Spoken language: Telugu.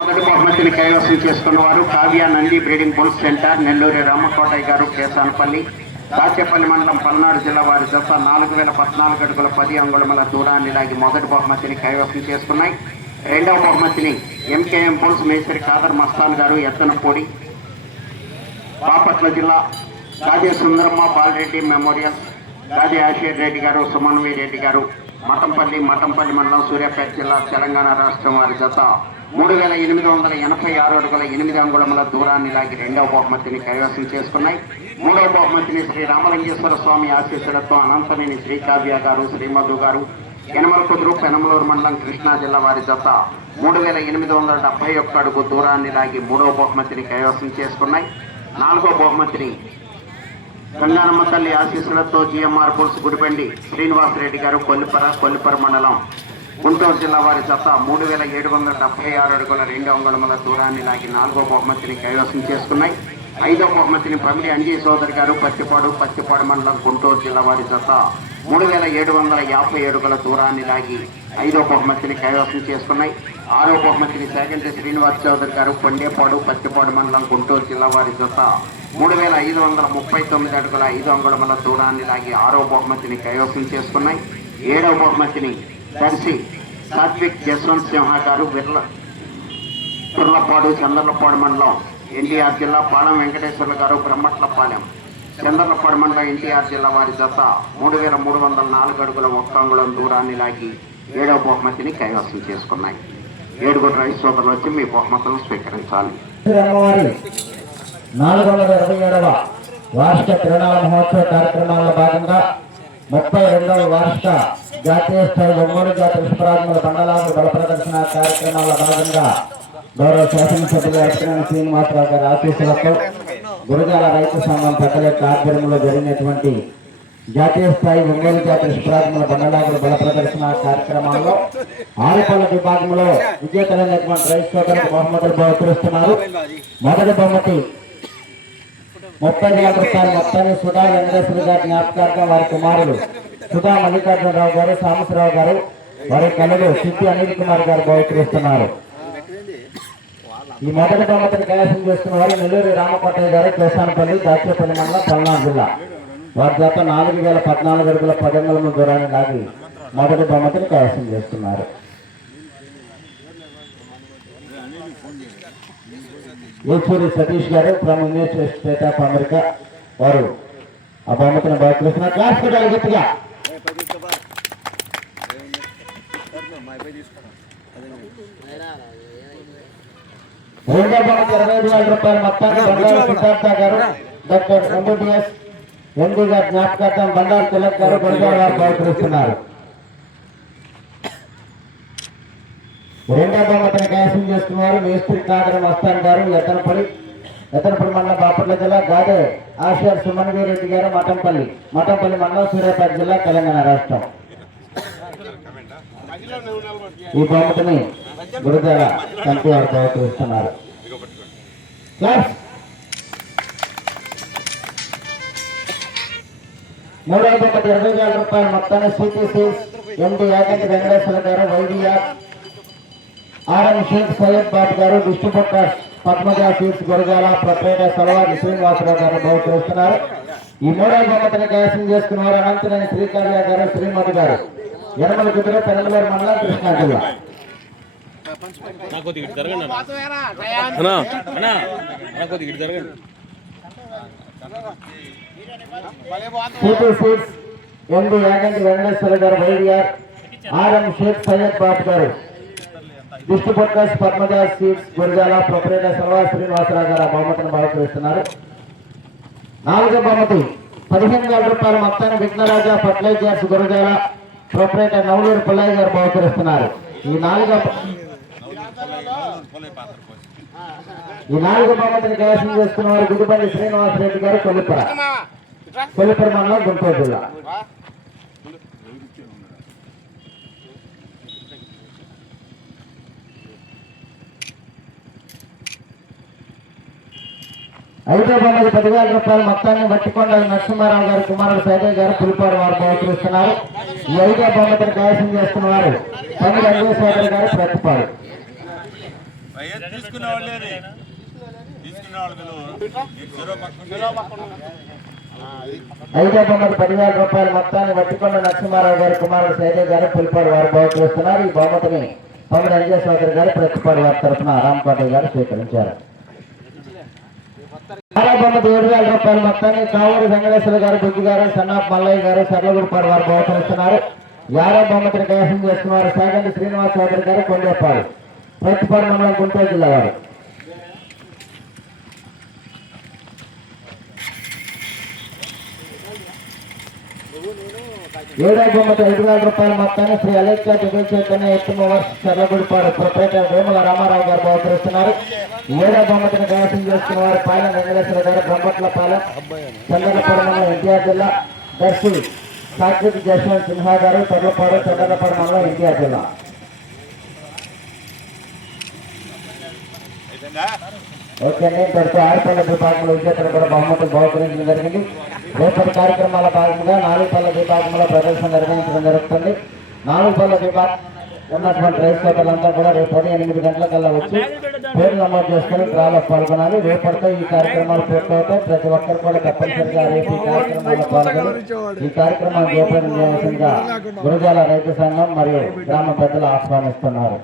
మొదటి బహుమతిని కైవసం చేసుకున్న వారు Kavya Nandi breeding bulls centre Nelluri Ramakotaiah garu Kesanapalli Dachepalli మండలం పల్నాడు జిల్లా వారి జత 4014 అడుగుల 10 అంగుళముల దూరాన్ని లాగి మొదటి బహుమతిని కైవసం చేసుకున్నాయి. రెండవ బహుమతిని ఎంకేఎం బుల్స్ మేసరి ఖాదర్ మస్తాన్ గారు ఎత్తనపూడి బాపట్ల జిల్లా గాదే సుందరమ్మ బాలరెడ్డి మెమోరియల్ గాదే ఆశీర్ రెడ్డి గారు సుమన్వీ రెడ్డి గారు మఠంపల్లి మండలం సూర్యాపేట జిల్లా తెలంగాణ రాష్ట్రం వారి జత 3886 అడుగుల 8 అంగుళముల దూరాన్ని లాగి రెండవ బహుమతిని కైవసం చేసుకున్నాయి. మూడవ బహుమతిని శ్రీ రామలింగేశ్వర స్వామి ఆశీస్సులతో అనంతనేని శ్రీ కావ్య గారు శ్రీమధు గారు యనమలకుదురు పెనమలూరు మండలం కృష్ణా జిల్లా వారి జత 3871 అడుగు దూరాన్ని లాగి మూడవ బహుమతిని కైవసం చేసుకున్నాయి. నాలుగవ బహుమతిని గంగానమ్మ తల్లి ఆశీస్సులతో జిఎంఆర్ బుల్స్ గుడిపెండి శ్రీనివాసరెడ్డి గారు కొల్లిపర మండలం గుంటూరు జిల్లా వారి జత 3776 అడుగుల 2 అంగుళముల దూరాన్ని లాగి నాలుగో బహుమతిని కైవసం చేసుకున్నాయి. ఐదవ బహుమతిని పమిడి అంజీ సోదరి గారు పత్తిపాడు మండలం గుంటూరు జిల్లా వారి జత 3750 అడుగుల దూరాన్ని లాగి ఐదవ బహుమతిని కైవసం చేసుకున్నాయి. ఆరో బహుమతిని సేకంటి శ్రీనివాస్ చౌదరి గారు కొండేపాడు పత్తిపాడు మండలం గుంటూరు జిల్లా వారి జత 3539 అడుగుల 5 అంగుళముల దూరాన్ని లాగి ఆరో బహుమతిని కైవసం చేసుకున్నాయి. ఏడవ బహుమతిని దర్శి సాత్విక్ జస్వంత్ సింహ గారు బిర్లపాడు చంద్రలపాడు మండలం ఎన్టీఆర్ జిల్లా పాలెం వెంకటేశ్వర్ల గారు బ్రహ్మట్లపాలెం చంద్రలపాడు మండలం ఎన్టీఆర్ జిల్లా వారి జత 3304 అడుగుల 1 అంగుళం దూరాన్ని లాగి ఏడవ బహుమతిని కైవసం చేసుకున్నాయి. 7 రైతు సోదరులు వచ్చి మీ బహుమతులను స్వీకరించాలి. 427వ వార్షిక తిరునాళ మహోత్సవ కార్యక్రమాల్లో భాగంగా 32వ వార్షిక జాతీయ స్థాయి ఒంగోలు జాతి విశ్వరాజముల బండలాంటి బల ప్రదర్శన కార్యక్రమాల భాగంగా గౌరవ శాసనసభ్యులు అర్చన శ్రీనివాసరావు గారి ఆశీస్సులతో గురజాల రైతు సంఘం పెద్దల యొక్క ఆధ్వర్యంలో జరిగినటువంటి జాతీయ స్థాయి ఒంగోలు జాతి విశ్వరాజముల బండలాంటి బల ప్రదర్శన కార్యక్రమాల్లో ఆరుపల్ల విభాగంలో విజేతలైనటువంటి రైతు సోదరులకు బహుమతులు బహుకరిస్తున్నారు. మొదటి బహుమతి 30,000 రూపాయలు మొత్తాన్ని సుధా వెంకటేశ్వర గారి జ్ఞాపకార్థం వారి కుమారులు సుధా మల్లికార్జునరావు గారు సాంబశివరావు గారు వారి కళలు సిద్ధి అనిల్ కుమార్ గారు బహుకరిస్తున్నారు. ఈ మొదటి బహుమతిని కైవసం చేస్తున్న వారు నెల్లూరి రామకోటయ్య గారు కేసానపల్లి దాచేపల్లి మండలం పల్నాడు జిల్లా వారి జత 4014 అడుగుల 10 అంగుళముల దూరాన్ని లాగి మొదటి బహుమతిని కైవసం చేస్తున్నారు. ఊచూరి సతీష్ గారు from university state of America వారు ఆ బహుమతిని బహుకరిస్తున్నారు. క్లాస్ పెట్టాలి గట్టిగా. రెండో బహుమతి 25,000 రూపాయలు మొత్తాన్ని బండారు సిద్ధార్థ గారు డాక్టర్ ఎంబీబీఎస్ ఎండి గారి జ్ఞాపకార్థం బండారు తిలక్ గారు గురజాల వారు బహుకరిస్తున్నారు. రెండో బహుమతిని కైవసం చేస్తున్నారు మేస్త్రి ఖాదర్ మస్తాన్ గారు ఎత్తనపల్లి మండలం బాపట్ల జిల్లా గాదే ఆశీర్ సుమన్వీ రెడ్డి గారు మఠంపల్లి మండలం సూర్యాపేట జిల్లా తెలంగాణ రాష్ట్రం. ఈ బహుమతిని గురజాల కంటి వారు బహుకరిస్తున్నారు. మూడవ బహుమతి 20,000 రూపాయలు మొత్తాన్ని సిటీసీ ఎండి Yaganti Venkateswara garu YVR RM Sheikh Syed Babu garu distributor Padmaja seeds Gurajala proprietor Salavari Srinivasarao garu బహుకరిస్తున్నారు. ఈ మూడవ బహుమతిని కైవసం చేసుకున్నారు అనంతనేని శ్రీకావ్య గారు శ్రీమధు గారు యనమలకుదురు పెనమలూరు మండలం కృష్ణా జిల్లా. ఎండి Yaganti Venkateswara garu YVR RM Sheikh Syed Babu garu distributors Padmaja seeds Gurajala proprietor Salavari Srinivasarao garu బహుమతిని బహుకరిస్తున్నారు. నాలుగో బహుమతి 15,000 రూపాయల మొత్తాన్ని విఘ్నరాజా ఫర్టిలైజర్స్ గురజాల ప్రొపరేటర్ నవలూరు పుల్లయ్య గారు బహుకరిస్తున్నారు. ఈ నాలుగో బహుమతిని కైవసం చేస్తున్న వారు గుడిబండి శ్రీనివాసరెడ్డి గారు కొల్లిపర మండలం గుంటూరు జిల్లా. ఐదో బహుమతి 10,000 రూపాయల మొత్తాన్ని వట్టికొండ నరసింహారావు గారు కుమారుడు సైదయ్య గారు పులిపాడు వారు బహుకరిస్తున్నారు. ఈ ఐదో బహుమతిని కైవసం చేస్తున్న వారు పని రంగేశ్వర గారు ప్రతిపాడు. తీసుకునే వాళ్ళేది తీసుకునే వాళ్ళు ఐదో బొమ్మకు 10,000 రూపాయల మొత్తాన్ని వట్టికొండ నరసింహారావు గారి కుమారుడు శైలజ గారు పులిపాడు వారు బహుకరిస్తున్నారు. ఈ బహుమతిని తమ్ముడు అంజయ్ సోదరి గారు ప్రతిపాడు వారి తరఫున రామకోటయ్య గారు స్వీకరించారు. ఆరో బొమ్మకు 7,000 రూపాయల మొత్తాన్ని కావూరి వెంకటేశ్వర గారు, బుద్ధి గారు, సన్నాఫ్ మల్లయ్య గారు, సర్లగుడిపాడు వారు బహుకరిస్తున్నారు. 5వ బొమ్మతిని కైవసం చేస్తున్నారు సాగంటి శ్రీనివాస్ చౌదరి గారు, కొండేపాడు, ప్రతిపాడు మండలం, గుంటూరు జిల్లా వారు. 7వ బొమ్మకు 5,000 రూపాయల మొత్తాన్ని శ్రీ అలేఖ్య దిగుల్ చైతన్య ఎత్తుమవర్స్ చర్లగుడిపాడు ప్రొపరేటర్ వేముల రామారావు గారు బహుకరిస్తున్నారు. 7వ బొమ్మతిని కైవసం చేస్తున్న వారు పాలెం వెంకటేశ్వర గారు, బ్రహ్మట్లపాలెం, చంద్రపాడు మండలం, ఎన్టీఆర్ జిల్లా. దర్శి సాత్విక్ జశ్వంత్ సిన్హా గారు, తర్లపాడు, చంద్రపాడు మండలం, ఎన్టీఆర్ జిల్లా. ఓకే అండి, ఇంతటితో ఆరుపల్ల విభాగంలో విజేతలు కూడా బహుమతులు బహుకరించడం జరిగింది. రేపటి కార్యక్రమాల భాగంగా 4 పల్ల విభాగంలో ప్రదర్శన నిర్వహించడం జరుగుతుంది. 4 పల్ల విభాగం ఉన్నటువంటి రైతు సోదరులంతా కూడా రేపు 8 గంటలకల్లా వచ్చి పేరు నమోదు చేసుకుని డ్రాలో పాల్గొనాలి. రేపటితో ఈ కార్యక్రమాలు పూర్తవుతాయి. ప్రతి ఒక్కరు కూడా తప్పనిసరిగా రేపు ఈ కార్యక్రమాల్లో పాల్గొని ఈ కార్యక్రమాన్ని జయప్రదం చేయాల్సిందిగా గురజాల రైతు సంఘం మరియు గ్రామ పెద్దలు ఆహ్వానిస్తున్నారు.